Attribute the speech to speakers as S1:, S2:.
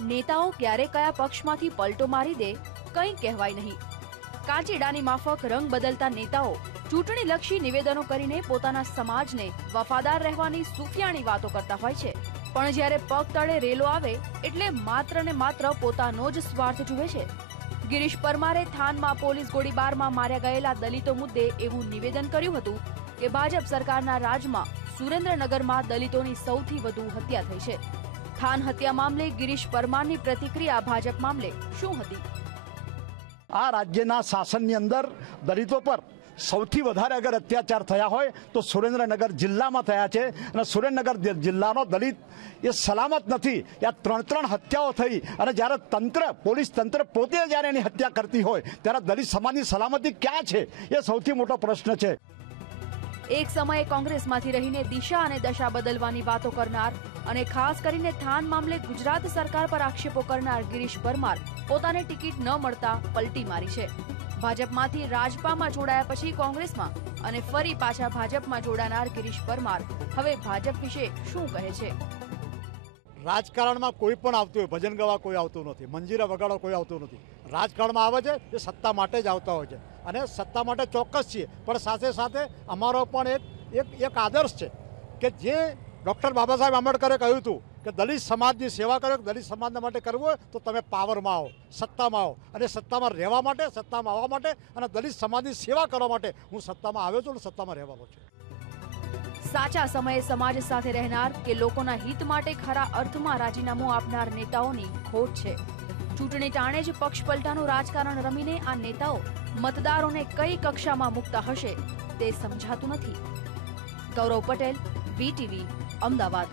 S1: નેતાઓ ક્યારે કયા પક્ષમાંથી પલટો મારી દે, કંઈ કહેવાય નહીં. કાચીડાની માફક રંગ બદલતા નેતાઓ ચૂંટણીલક્ષી નિવેદનો કરીને પોતાના સમાજને વફાદાર રહેવાની સુફિયાણી વાતો કરતા હોય છે. પણ જ્યારે પગ તળે રેલો આવે, એટલે માત્ર ને માત્ર પોતાનો જ સ્વાર્થ જુએ છે. ગિરીશ પરમારે થાનમાં પોલીસ ગોળીબારમાં માર્યા ગયેલા દલિતો મુદ્દે એવું નિવેદન કર્યું હતું કે ભાજપ સરકારના રાજમાં સુરેન્દ્રનગરમાં દલિતોની સૌથી વધુ હત્યા થઈ છે. થાન હત્યા મામલે ગિરીશ પરમારની પ્રતિક્રિયા ભાજપ મામલે. શું હતી?
S2: આ રાજ્યના શાસનની અંદર દલિતો પર સૌથી વધારે અગર અત્યાચાર થયા હોય તો સુરેન્દ્રનગર જિલ્લામાં થયા છે અને સુરેન્દ્રનગર જિલ્લાનો દલિત એ સલામત નથી. આ ત્રણ ત્રણ હત્યાઓ થઈ અને જ્યારે તંત્ર, પોલીસ તંત્ર પોતે જ્યારે એની હત્યા કરતી હોય ત્યારે દલિત સમાજની સલામતી ક્યાં છે? એ સૌથી મોટો પ્રશ્ન છે.
S1: એક સમયે કોંગ્રેસમાંથી રહીને દિશા અને દશા બદલવાની વાતો કરનાર અને ખાસ કરીને થાન મામલે ગુજરાત સરકાર પર આક્ષેપો કરનાર ગિરીશ પરમાર પોતાને ટિકિટ ન મળતા પલટી મારી છે. ભાજપમાંથી રાજપામાં જોડાયા પછી કોંગ્રેસમાં અને ફરી પાછા ભાજપમાં જોડાનાર ગિરીશ પરમાર. હવે ભાજપ વિશે શું કહે છે?
S2: રાજકારણમાં કોઈ પણ આવતું હોય, ભજન ગવા કોઈ આવતું નથી, મંજીરા વગાડવા કોઈ આવતું નથી. રાજકારણમાં આવે છે એ સત્તા માટે જ આવતા હોય છે. અને સત્તા માટે ચોક્કસ છીએ, પણ સાથે સાથે અમારો પણ એક એક એક આદર્શ છે કે જે ડૉક્ટર બાબા સાહેબ આંબેડકરે કહ્યું હતું કે દલિત સમાજની સેવા કરો, દલિત સમાજના માટે કરવું હોય તો તમે પાવરમાં આવો, સત્તામાં આવો. અને સત્તામાં રહેવા માટે, સત્તામાં આવવા માટે અને દલિત સમાજની સેવા કરવા માટે હું સત્તામાં આવ્યો છું અને સત્તામાં રહેવાનો છું.
S1: સાચા સમયે સમાજ સાથે રહેનાર કે લોકોના હિત માટે ખરા અર્થમાં રાજીનામું આપનાર નેતાઓની ખોટ છે. ચૂંટણી ટાણે જ પક્ષ પલટાનું રાજકારણ રમીને આ નેતાઓ મતદારોને કઈ કક્ષામાં મૂકતા હશે તે સમજાતું નથી. ગૌરવ પટેલ, વીટીવી, અમદાવાદ.